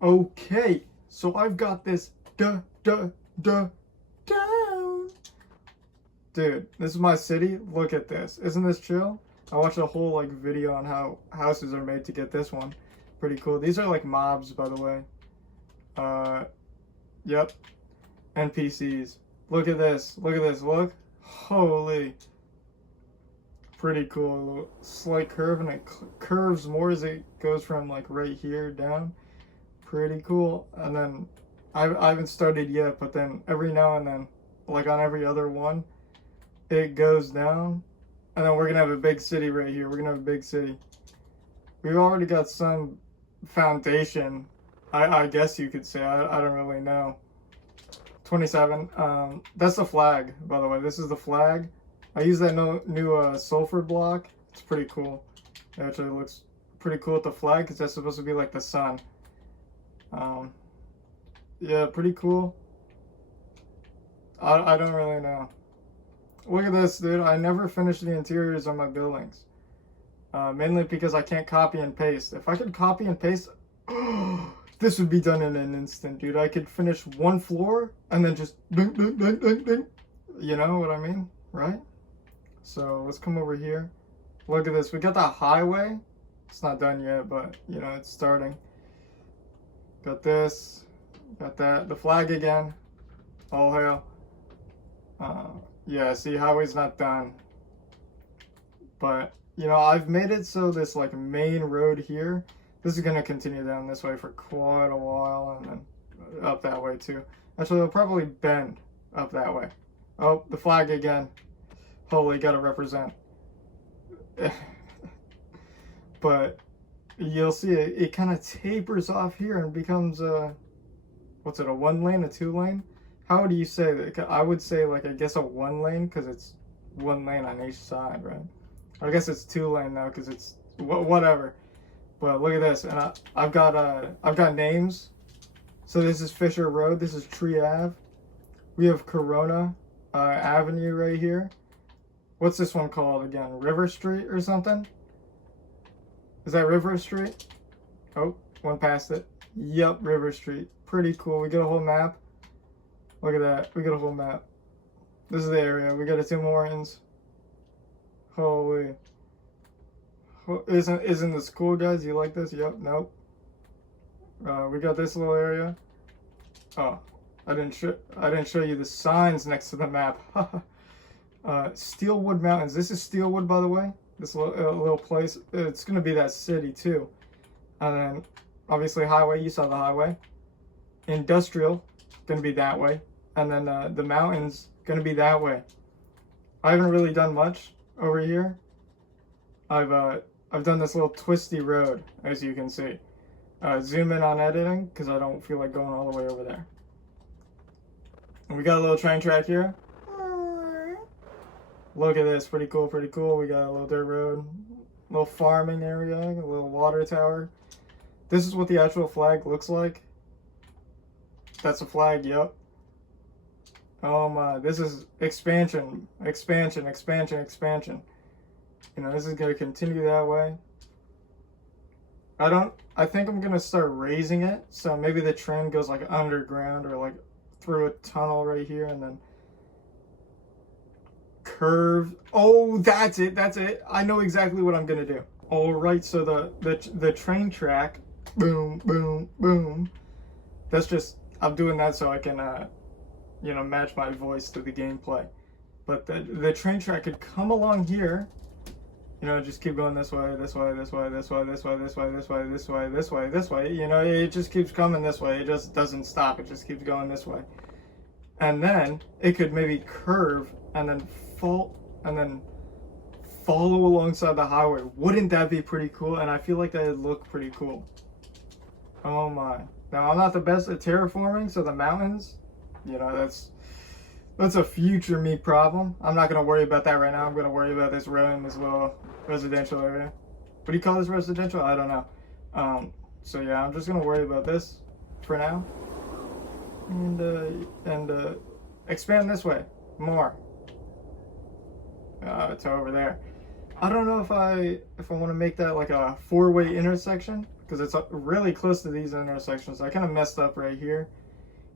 Okay, so I've got this down. Dude, this is my city. Look at this. Isn't this chill? I watched a whole like video on how houses are made to get this one. Pretty cool. These are like mobs, by the way. Uh, yep. NPCs. Look at this. Look at this. Look. Holy. Pretty cool. Slight curve, and it curves more as it goes from like right here down. Pretty cool. And then I haven't started yet, but then every now and then, like on every other one, it goes down. And then we're gonna have a big city right here. We're gonna have a big city. We've already got some foundation, I guess you could say. I don't really know. 27. That's the flag, by the way. This is the flag. I use that new sulfur block. It's pretty cool. It actually looks pretty cool with the flag because that's supposed to be like the sun. Yeah, pretty cool. I don't really know. Look at this, dude. I never finished the interiors on my buildings. Mainly because I can't copy and paste. If I could copy and paste, this would be done in an instant, dude. I could finish one floor and then just ding, ding, ding, ding, ding. You know what I mean, right? So let's come over here. Look at this. We got the highway. It's not done yet, but you know, it's starting. Got this. Got that. The flag again. All hail. Yeah, see, highway's not done. But, you know, I've made it so this, like, main road here, this is going to continue down this way for quite a while, and then up that way, too. Actually, it'll probably bend up that way. Oh, the flag again. Holy, gotta represent. But you'll see it kind of tapers off here and becomes, what's it, a 1 lane, a 2 lane? How do you say that? I would say, like, I guess a 1 lane because it's 1 lane on each side, right? I guess it's 2 lane now because it's whatever. But look at this, and I've got names. So this is Fisher Road. This is Tree Ave. We have Corona Avenue right here. What's this one called again? River Street or something? Is that River Street? Oh, went past it. Yep, River Street. Pretty cool. We got a whole map. Look at that. We got a whole map. This is the area. We got a Tim Hortons. Holy. Isn't this cool, guys? You like this? Yep. Nope. We got this little area. Oh, I didn't show you the signs next to the map. Steelwood Mountains. This is Steelwood, by the way. This little place. It's gonna be that city too. And then obviously highway. You saw the highway. Industrial. Gonna be that way. And then the mountains gonna be that way. I haven't really done much over here. I've done this little twisty road, as you can see. Zoom in on editing because I don't feel like going all the way over there. And we got a little train track here. Look at this, pretty cool, pretty cool. We got a little dirt road, little farming area, a little water tower. This is what the actual flag looks like. That's a flag, yep. Oh my, this is expansion, expansion, expansion, expansion. You know, this is going to continue that way. I think I'm going to start raising it. So maybe the train goes like underground or like through a tunnel right here and then curve. Oh, that's it. That's it. I know exactly what I'm going to do. All right. So the train track, boom, boom, boom. That's just, I'm doing that so I can, you know, match my voice to the gameplay. But the train track could come along here. You know, just keep going this way, this way, this way, this way, this way, this way, this way, this way, this way, this way. You know, it just keeps coming this way. It just doesn't stop. It just keeps going this way. And then it could maybe curve and then follow alongside the highway. Wouldn't that be pretty cool? And I feel like that would look pretty cool. Oh my. Now, I'm not the best at terraforming, so the mountains, you know, that's a future me problem. I'm not going to worry about that right now. I'm going to worry about this road in this little residential area. What do you call this, residential? I don't know. So yeah, I'm just going to worry about this for now. And expand this way more. To over there. I don't know if I want to make that like a 4-way intersection because it's really close to these intersections. I kind of messed up right here.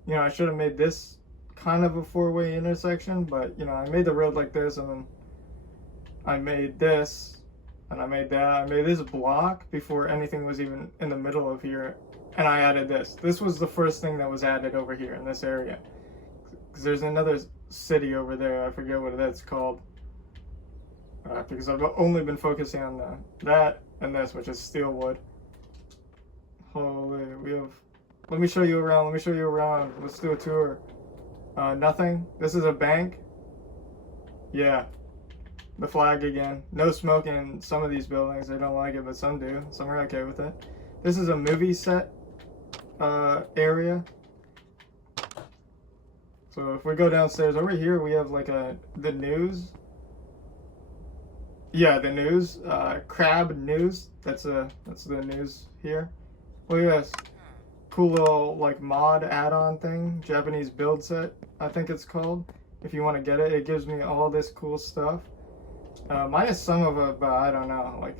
You know, I should have made this kind of a four-way intersection, but you know, I made the road like this, and then I made this, and I made that. I made this block before anything was even in the middle of here, and I added this. This was the first thing that was added over here in this area, because there's another city over there. I forget what that's called, because I've only been focusing on that and this, which is Steelwood. Holy, we have. Let me show you around. Let me show you around. Let's do a tour. Nothing. This is a bank. Yeah. The flag again. No smoking in some of these buildings. They don't like it, but some do. Some are okay with it. This is a movie set area. So if we go downstairs, over here we have like the news. Yeah, the news. Crab News. That's the news here. Look at this. Cool little like mod add-on thing. Japanese build set, I think it's called. If you want to get it, it gives me all this cool stuff. Minus some of it, but I don't know. Like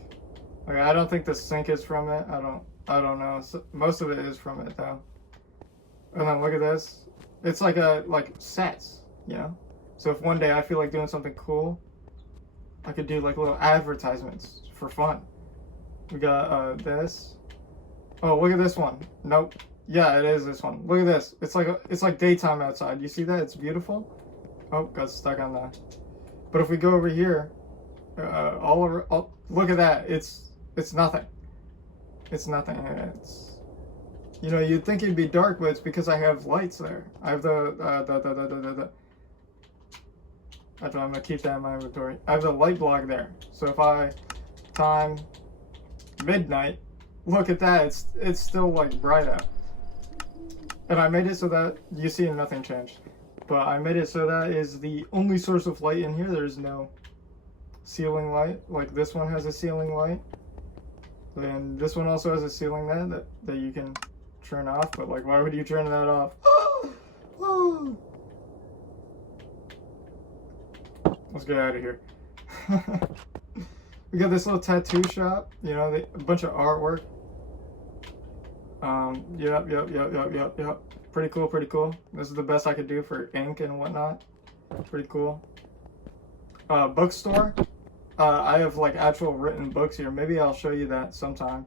I don't think the sink is from it. I don't know. So, most of it is from it though. And then look at this. It's like sets, you know. So if one day I feel like doing something cool, I could do like little advertisements for fun. We got this. Oh, look at this one. Nope. Yeah, it is this one. Look at this. It's like daytime outside. You see that? It's beautiful. Oh, got stuck on that. But if we go over here, look at that. It's nothing. It's nothing. It's, you know, you'd think it'd be dark, but it's because I have lights there. I have the I'm gonna keep that in my inventory. I have the light block there. So if I time midnight, look at that. It's still like bright out. And I made it so that you see nothing changed. But I made it so that is the only source of light in here. There's no ceiling light. Like this one has a ceiling light. And this one also has a ceiling light that you can turn off. But like, why would you turn that off? Let's get out of here. We got this little tattoo shop. You know, a bunch of artwork. Yep. Pretty cool. This is the best I could do for ink and whatnot. Pretty cool. Bookstore. I have like actual written books here. Maybe I'll show you that sometime.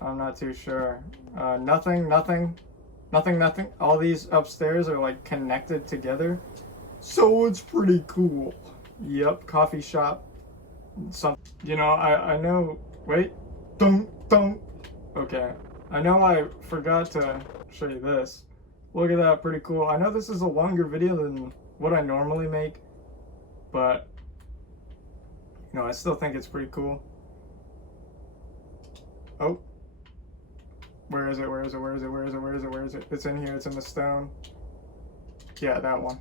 I'm not too sure. Nothing. All these upstairs are like connected together. So it's pretty cool. Yep, coffee shop. You know, I know. Wait. Don't. Okay. I know I forgot to show you this. Look at that, pretty cool. I know this is a longer video than what I normally make, but you know, I still think it's pretty cool. Oh. Where is it? It's in here, it's in the stone. Yeah, that one.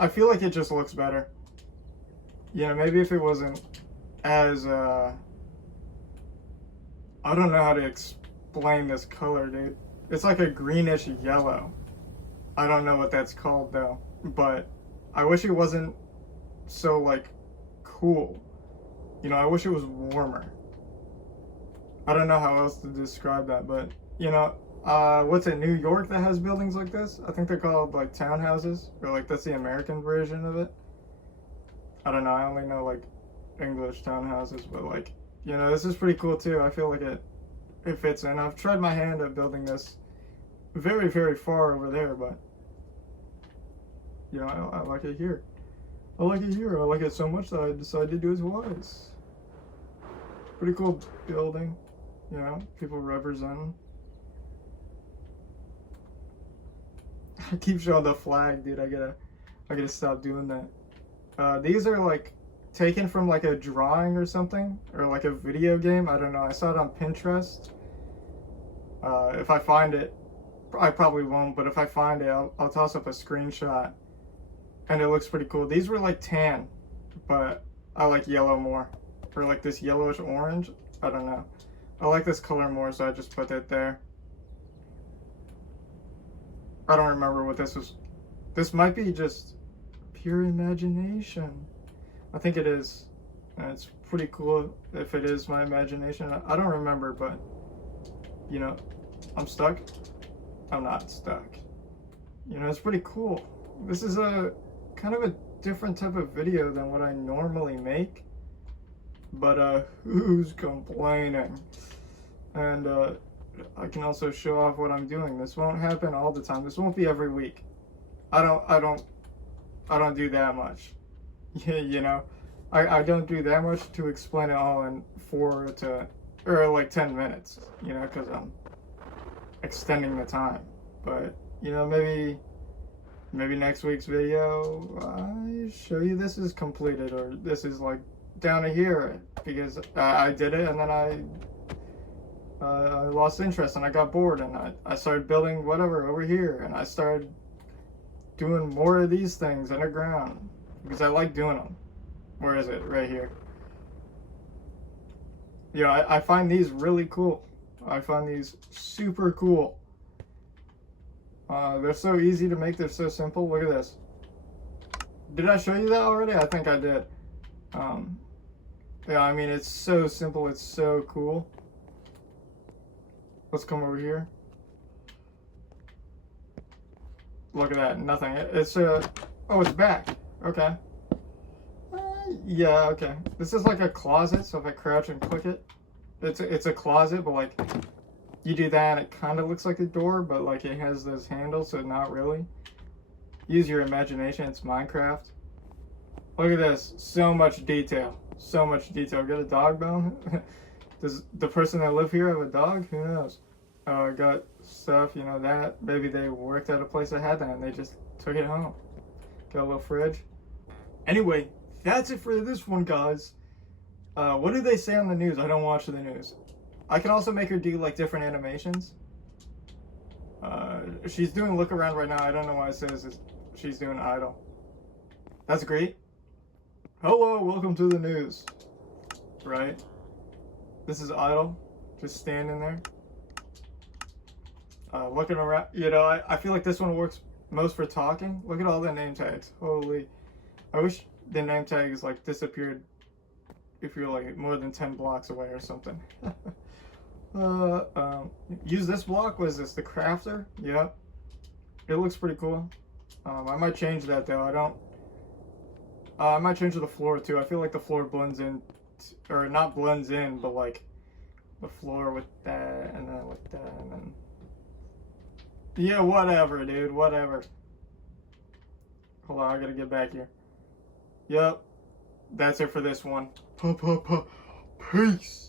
I feel like it just looks better. You know, maybe if it wasn't as I don't know how to explain this color, dude. It's like a greenish yellow. I don't know what that's called though, but I wish it wasn't so like cool. You know, I wish it was warmer. I don't know how else to describe that, but you know, what's it, New York that has buildings like this? I think they're called like townhouses, or like that's the American version of it. I don't know, I only know like English townhouses, but like, you know, this is pretty cool too. I feel like it fits in. I've tried my hand at building this very, very far over there, but you know, I like it here. I like it so much that I decided to do it twice. Pretty cool building, you know, people representing. I keep showing the flag, dude. I gotta stop doing that. These are like taken from like a drawing or something, or like a video game. I don't know. I saw it on Pinterest. If I find it, I probably won't, but if I find it, I'll toss up a screenshot. And it looks pretty cool. These were like tan, but I like yellow more. Or like this yellowish orange. I don't know. I like this color more, so I just put it there. I don't remember what this was. This might be just pure imagination. I think it is. And it's pretty cool if it is my imagination. I don't remember, but you know, I'm stuck. I'm not stuck. You know, it's pretty cool. This is a kind of a different type of video than what I normally make, but who's complaining? And I can also show off what I'm doing. This won't happen all the time. This won't be every week. I don't do that much. You know, I don't do that much to explain it all in 10 minutes, you know, because I'm extending the time. But, you know, maybe next week's video, I show you this is completed, or this is like down to here, because I did it and then I lost interest and I got bored and I started building whatever over here, and I started doing more of these things underground because I like doing them. Where is it? Right here. You know, I find these really cool. I find these super cool. They're so easy to make. They're so simple. Look at this. Did I show you that already? I think I did. Yeah, I mean, it's so simple. It's so cool. Let's come over here. Look at that. Nothing. It's oh, it's back. Okay. Yeah, okay. This is like a closet, so if I crouch and click it, it's a closet, but like you do that and it kind of looks like a door, but like it has those handles, so not really. Use your imagination. It's Minecraft. Look at this. So much detail. So much detail. Got a dog bone? Does the person that live here have a dog? Who knows? Got stuff, you know, that. Maybe they worked at a place that had that and they just took it home. Got a little fridge. Anyway, that's it for this one, guys. What do they say on the news? I don't watch the news. I can also make her do like different animations. She's doing look around right now. I don't know why it says she's doing idle. That's great. Hello, welcome to the news. Right? This is idle. Just standing there. Looking around. You know, I feel like this one works most for talking. Look at all the name tags. Holy. I wish the name tags like disappeared if you're like more than 10 blocks away or something. Use this block. What is this? The crafter? Yep. It looks pretty cool. I might change that though. I might change the floor too. I feel like the floor blends in, or not blends in, but like the floor with that and then with that and then. Yeah, whatever, dude. Whatever. Hold on, I gotta get back here. Yep. That's it for this one. Peace.